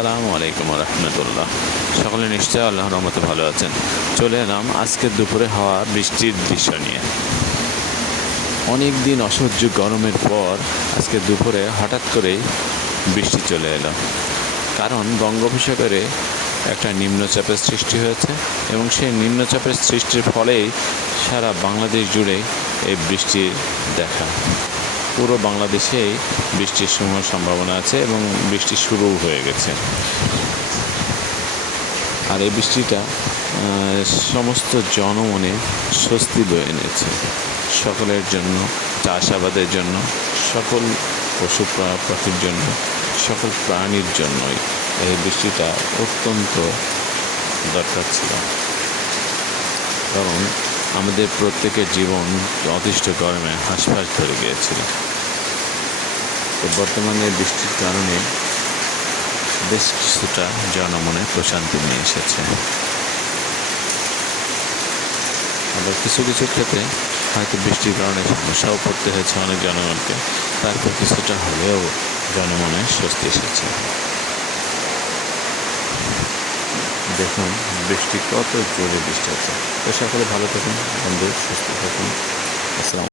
আসসালামু আলাইকুম রহমতুল্লাহ। সকলে নিশ্চয় আল্লাহর রহমতে ভালো আছেন। চলে এলাম আজকের দুপুরে হওয়া বৃষ্টির দৃশ্য নিয়ে। অনেক দিন অসহ্য গরমের পর আজকে দুপুরে হঠাৎ করেই বৃষ্টি চলে এলো। কারণ বঙ্গোপসাগরে একটা নিম্নচাপের সৃষ্টি হয়েছে এবং সেই নিম্নচাপের সৃষ্টির ফলেই সারা বাংলাদেশ জুড়ে এই বৃষ্টির দেখা। পুরো বাংলাদেশেই বৃষ্টির সম্ভাবনা আছে এবং বৃষ্টি শুরুও হয়ে গেছে। আর এই বৃষ্টিটা সমস্ত জনমনে স্বস্তি বয়ে এনেছে। সকলের জন্য, চাষাবাদের জন্য, সকল পশু পাখির জন্য, সকল প্রাণীর জন্যই এই বৃষ্টিটা অত্যন্ত দরকার ছিল। কারণ আমাদের প্রত্যেকের জীবন অতিষ্ঠ গরমে হাঁসফাঁস ধরে গিয়েছিল। তো বর্তমানে বৃষ্টির কারণে বেশ কিছুটা জনমনে প্রশান্তি নিয়ে এসেছে। আবার কিছু কিছু ক্ষেত্রে হয়তো বৃষ্টির কারণে সমস্যাও পড়তে হয়েছে অনেক জনগণকে, তারপর কিছুটা হলেও জনমনে স্বস্তি এসেছে। দেখুন বৃষ্টি কত জোরে বৃষ্টি হচ্ছে। তো সকলে ভালো থাকুন বন্ধু, সুস্থ থাকুন। আসসালাম।